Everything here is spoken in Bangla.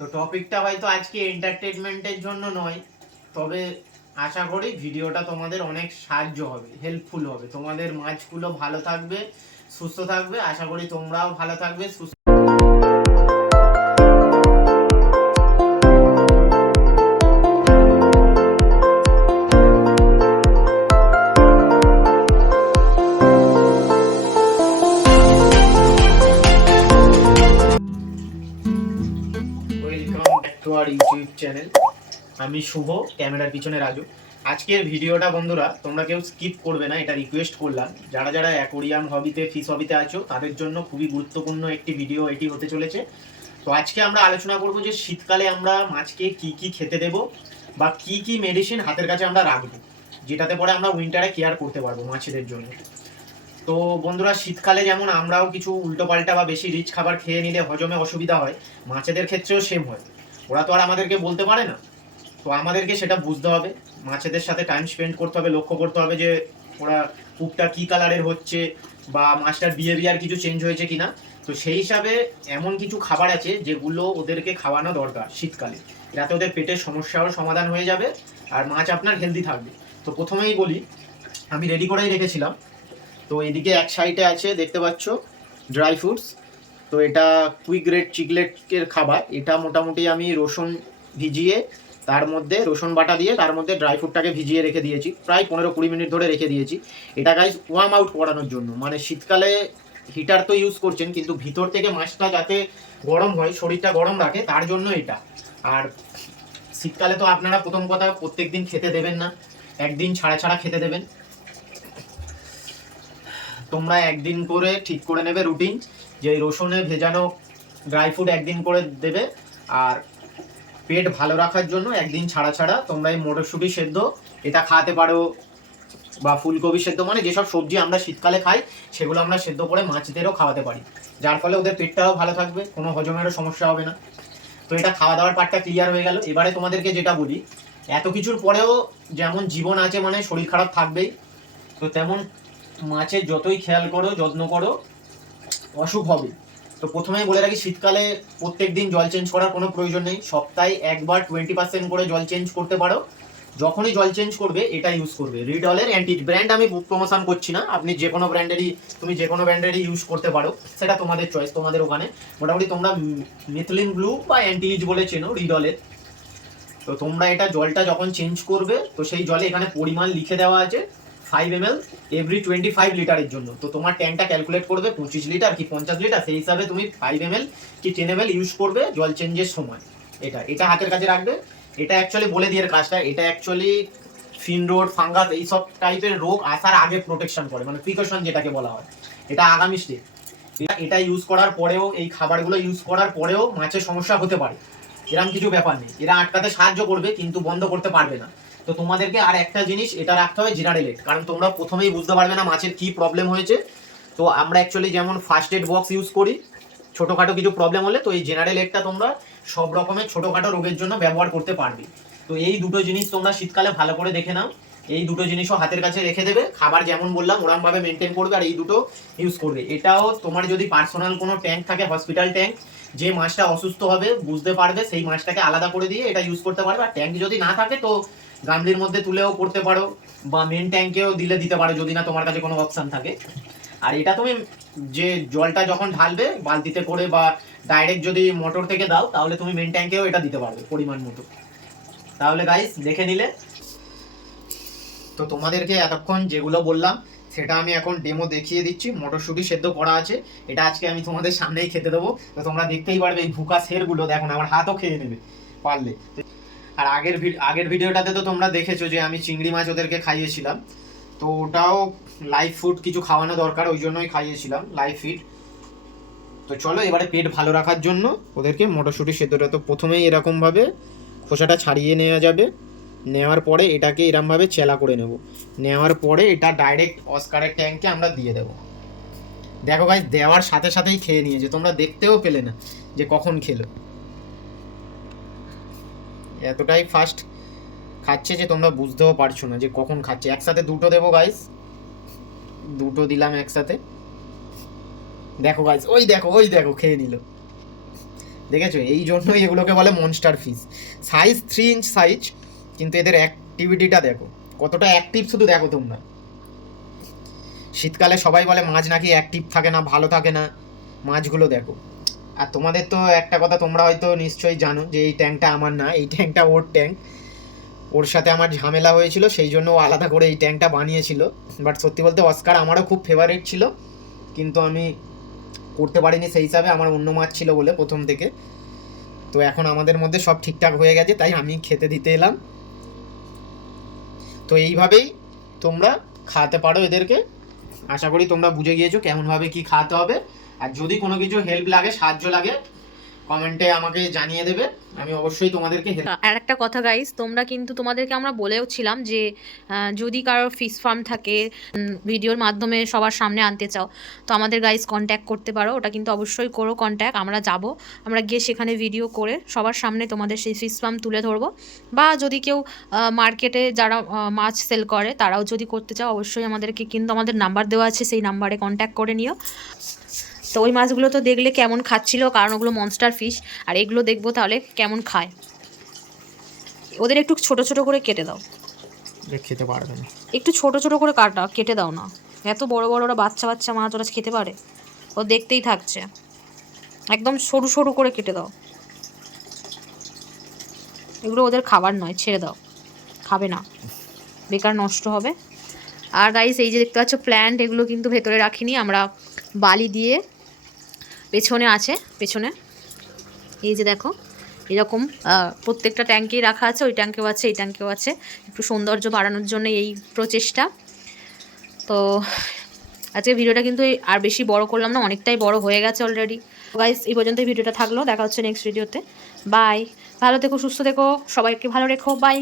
তো টপিকটা হয়তো আজকে এন্টারটেনমেন্টের জন্য নয়, তবে আশা করি ভিডিওটা তোমাদের অনেক সাহায্য হবে হেল্পফুল হবে। তোমাদের মাছগুলো ভালো থাকবে, সুস্থ থাকবে, আশা করি তোমরাও ভালো থাকবে, সুস্থ আর ইউটিউব চ্যানেল। আমি শুভ, ক্যামেরার পিছনে রাজু। আজকের ভিডিওটা বন্ধুরা, তোমরা কেউ স্কিপ করবে না, এটা রিকোয়েস্ট করলাম। যারা যারা অ্যাকোরিয়াম হবিতে, ফিস হবিতে আছো, তাদের জন্য খুবই গুরুত্বপূর্ণ একটি ভিডিও এটি হতে চলেছে। তো আজকে আমরা আলোচনা করব যে শীতকালে আমরা মাছকে কি কি খেতে দেব বা কি কি মেডিসিন হাতের কাছে আমরা রাখব, যেটাতে পরে আমরা উইন্টারে কেয়ার করতে পারব মাছেদের জন্য। তো বন্ধুরা, শীতকালে যেমন আমরাও কিছু উল্টোপাল্টা বা বেশি রিচ খাবার খেয়ে নিলে হজমে অসুবিধা হয়, মাছেদের ক্ষেত্রেও সেম হয়। ওরা তো আর আমাদেরকে বলতে পারে না। তো আমাদেরকে সেটা বুঝতে হবে। মাছেদের সাথে টাইম স্পেন্ড করতে হবে, লক্ষ্য করতে হবে যে ওরা কুকটা কী কালারের হচ্ছে বা মাছটার বিহেভিয়ার কিছু চেঞ্জ হয়েছে কি না তো সেই হিসাবে এমন কিছু খাবার আছে যেগুলো ওদেরকে খাওয়ানো দরকার শীতকালে। যাতে ওদের পেটের সমস্যারও সমাধান হয়ে যাবে আর মাছ আপনার হেলদি থাকবে। তো প্রথমেই বলি, আমি রেডি করেই রেখেছিলাম। তো এদিকে এক সাইডে আছে, দেখতে পাচ্ছ ড্রাই ফ্রুটস তো এটা কুইক রেড চিকলেটের খাবার। এটা মোটামুটি আমি রসুন ভিজিয়ে তার মধ্যে, রসুন বাটা দিয়ে তার মধ্যে ড্রাই ফ্রুটটাকে ভিজিয়ে রেখে দিয়েছি। প্রায় পনেরো কুড়ি মিনিট ধরে রেখে দিয়েছি। এটা গাইজ ওয়ার্ম আউট করানোর জন্য। মানে শীতকালে হিটার তো ইউজ করছেন, কিন্তু ভিতর থেকে মাছটা যাতে গরম হয়, শরীরটা গরম রাখে, তার জন্য এটা। আর শীতকালে তো আপনারা প্রথম কথা প্রত্যেক দিন খেতে দেবেন না। একদিন ছাড়া ছাড়া খেতে দেবেন। তোমরা একদিন করে ঠিক করে নেবে রুটিন যে রসুনে ভেজানো ড্রাই ফ্রুট একদিন করে দেবে আর পেট ভালো রাখার জন্য একদিন ছাড়া ছাড়া তোমরা এই মটরশুঁটি সেদ্ধ, এটা খাওয়াতে পারো বা ফুলকপি সেদ্ধ মানে যেসব সবজি আমরা শীতকালে খাই, সেগুলো আমরা সেদ্ধ করে মাছদেরও খাওয়াতে পারি। যার ফলে ওদের পেটটাও ভালো থাকবে, কোনো হজমেরও সমস্যা হবে না। তো এটা খাওয়া দাওয়ার পার্টটা ক্লিয়ার হয়ে গেল। এবারে তোমাদেরকে যেটা বলি, এত কিছুর পরেও যেমন জীবন আছে মানে শরীর খারাপ থাকবেই, তো তেমন মাছের যতই খেয়াল করো, যত্ন করো অসুখ হবে। তো প্রথমেই বলে রাখি, শীতকালে প্রত্যেক দিন জল চেঞ্জ করার কোনো প্রয়োজন নেই। সপ্তাহে একবার টোয়েন্টি পার্সেন্ট করে জল চেঞ্জ করতে পারো। যখনই জল চেঞ্জ করবে, এটা ইউজ করবে। রিডলের অ্যান্টি ব্র্যান্ড আমি প্রমোশন করছি না। আপনি যে কোনো ব্র্যান্ডেরই তুমি যে কোনো ব্র্যান্ডেরই ইউজ করতে পারো। সেটা তোমাদের চয়েস তোমাদের ওখানে। মোটামুটি তোমরা মিথলিন ব্লু বা অ্যান্টিজ বলে চেনো রিডলের তো তোমরা এটা জলটা যখন চেঞ্জ করবে, তো সেই জলে এখানে পরিমাণ লিখে দেওয়া আছে। Five M L every twenty five লিটারের জন্য। তো তোমার ট্যাঙ্কটা ক্যালকুলেট করবে, পঁচিশ লিটার কি পঞ্চাশ লিটার সেই হিসাবে তুমি ফাইভ এম এল কি টেন এম এল ইউজ করবে জল চেঞ্জের সময়। এটা এটা হাতের কাছে রাখবে। এটা অ্যাকচুয়ালি বলে দিয়ে কাজটা, এটা অ্যাকচুয়ালি ফিন রোড ফাঙ্গাস এইসব টাইপের রোগ আসার আগে প্রোটেকশন করে মানে প্রিকশন যেটাকে বলা হয়। এটা আগামী স্টেপ এটা ইউজ করার পরেও, এই খাবারগুলো ইউজ করার পরেও মাছের সমস্যা হতে পারে। এরকম কিছু ব্যাপার নেই। এরা আটকাতে সাহায্য করবে, কিন্তু বন্ধ করতে পারবে না। তো তোমাদেরকে আর একটা জিনিস এটা রাখতে হবে জেনারেলেট কারণ তোমরা প্রথমেই বুঝতে পারবে না মাছের কি প্রবলেম হয়েছে। তো আমরা অ্যাকচুয়ালি যেমন ফার্স্ট এড বক্স ইউজ করি, ছোটোখাটো কিছু প্রবলেম হলে, তো এই জেনারেল এডটা তোমরা সব রকমের ছোটোখাটো রোগের জন্য ব্যবহার করতে পারবে। তো এই দুটো জিনিস তোমরা শীতকালে ভালো করে দেখে নাও। এই দুটো জিনিসও হাতের কাছে রেখে দেবে। খাবার যেমন বললাম, ওরমভাবে মেনটেন করবে আর এই দুটো ইউজ করবে। এটাও তোমার যদি পার্সোনাল কোনো ট্যাঙ্ক থাকে হসপিটাল ট্যাঙ্ক যে মাছটা অসুস্থ হবে, বুঝতে পারবে, সেই মাছটাকে আলাদা করে দিয়ে এটা ইউজ করতে পারবে। আর ট্যাঙ্ক যদি না থাকে, তো গামলির মধ্যে তুলেও করতে পারো, বা মেন ট্যাঙ্কেও দিলে দিতে পারো, যদি না তোমার কাছে কোনো অপশান থাকে। আর এটা তুমি যে জলটা যখন ঢালবে, বালতিতে করে বা ডাইরেক্ট যদি মোটর থেকে দাও, তাহলে তুমি মেন ট্যাঙ্কেও এটা দিতে পারবে, পরিমাণ মতো। তাহলে গাইস দেখে নিলে। তো তোমাদেরকে এতক্ষণ যেগুলো বললাম সেটা আমি এখন ডেমো দেখিয়ে দিচ্ছি। মটরশুঁটি সেদ্ধ করা আছে। এটা আজকে আমি তোমাদের সামনেই খেতে দেবো। তো তোমরা দেখতেই পারবে এই ভুকা সেরগুলো। দেখো আমার হাতও খেয়ে নেবে পারলে। আর আগের আগের ভিডিওটাতে তো তোমরা দেখেছ যে আমি চিংড়ি মাছ ওদেরকে খাইয়েছিলাম। তো ওটাও লাইফ ফুড কিছু খাওয়ানো দরকার, ওই জন্যই খাইয়েছিলাম লাইফ ফিড তো চলো, এবারে পেট ভালো রাখার জন্য ওদেরকে মটরশুঁটি সেদ্ধটা তো প্রথমেই এরকমভাবে খোসাটা ছাড়িয়ে নেওয়া যাবে। নেওয়ার পরে এটাকে এরমভাবে চেলা করে নেব। নেওয়ার পরে এটা ডাইরেক্ট অস্কারের ট্যাঙ্কে আমরা দিয়ে দেবো। দেখো গাইজ দেওয়ার সাথে সাথেই খেয়ে নিয়েছে। তোমরা দেখতেও পেলে না যে কখন খেলো। এতটাই ফাস্ট খাচ্ছে যে তোমরা বুঝতেও পারছ না যে কখন খাচ্ছে। একসাথে দুটো দেবো গাইস দুটো দিলাম একসাথে। দেখো গাইস ওই দেখো ওই দেখো, খেয়ে নিল। দেখেছ? এই জন্যই এগুলোকে বলে monster fish size three inch size কিন্তু এদের অ্যাক্টিভিটিটা দেখো, কতটা অ্যাক্টিভ শুধু দেখো তোমরা। শীতকালে সবাই বলে মাছ নাকি অ্যাক্টিভ থাকে না, ভালো থাকে না, মাছগুলো দেখো। আর তোমাদের তো একটা কথা তোমরা হয়তো নিশ্চয়ই জানো যে এই ট্যাঙ্কটা আমার না, এই ট্যাঙ্কটা ওর ট্যাঙ্ক ওর সাথে আমার ঝামেলা হয়েছিল, সেই জন্য ও আলাদা করে এই ট্যাঙ্কটা বানিয়েছিল। বাট সত্যি বলতে অস্কার আমারও খুব ফেভারিট ছিল, কিন্তু আমি করতে পারিনি সেই হিসাবে, আমার অন্য মাছ ছিল বলে প্রথম থেকে। তো এখন আমাদের মধ্যে সব ঠিকঠাক হয়ে গেছে, তাই আমি খেতে দিতে এলাম। তো এইভাবেই তোমরা খাওয়াতে পারো এদেরকে। আশা করি তোমরা বুঝে গিয়েছো কেমনভাবে কি খাওয়াতে হবে। আর যদি কোনো কিছু হেল্প লাগে, সাহায্য লাগে কমেন্টে আমাকে জানিয়ে দেবে, আমি অবশ্যই তোমাদেরকে আর একটা কথা গাইস তোমরা কিন্তু তোমাদেরকে আমরা বলেও ছিলাম যে যদি কারোর ফিস ফার্ম থাকে ভিডিওর মাধ্যমে সবার সামনে আনতে চাও, তো আমাদের গাইস কন্ট্যাক্ট করতে পারো, ওটা কিন্তু অবশ্যই করো কন্ট্যাক্ট আমরা যাব, আমরা গিয়ে সেখানে ভিডিও করে সবার সামনে তোমাদের সেই ফিস ফার্ম তুলে ধরবো, বা যদি কেউ মার্কেটে যারা মাছ সেল করে, তারাও যদি করতে চাও, অবশ্যই আমাদেরকে কিন্তু আমাদের নাম্বার দেওয়া আছে, সেই নাম্বারে কন্ট্যাক্ট করে নিও। তো ওই মাছগুলো তো দেখলে কেমন খাচ্ছিল কারণ ওগুলো মনস্টার ফিশ আর এগুলো দেখব তাহলে কেমন খায়। ওদের একটু ছোট ছোট করে কেটে দাও। খেতে পারবে না। একটু ছোট ছোট করে কাটা কেটে দাও না। এত বড় বড় ওরা বাচ্চা বাচ্চা মাছ ওরা খেতে পারে। ও দেখতেই থাকছে। একদম সরু সরু করে কেটে দাও। এগুলো ওদের খাবার নয় ছেড়ে দাও। খাবে না। বেকার নষ্ট হবে। আর গাইস এই যে দেখতে পাচ্ছ প্ল্যান্ট এগুলো কিন্তু ভেতরে রাখিনি। আমরা বালি দিয়ে পেছনে আছে, পেছনে। এই যে দেখো, এরকম প্রত্যেকটা ট্যাঙ্কেই রাখা আছে, ওই ট্যাঙ্কেও আছে, এই ট্যাঙ্কেও আছে। একটু সৌন্দর্য বাড়ানোর জন্য এই প্রচেষ্টা। তো আজকে ভিডিওটা কিন্তু আর বেশি বড় করলাম না, অনেকটাই বড় হয়ে গেছে অলরেডি গাইস এই পর্যন্ত ভিডিওটা থাকল, দেখা হচ্ছে নেক্সট ভিডিওতে বাই ভালো থেকো, সুস্থ থেকো, সবাইকে ভালো রেখো বাই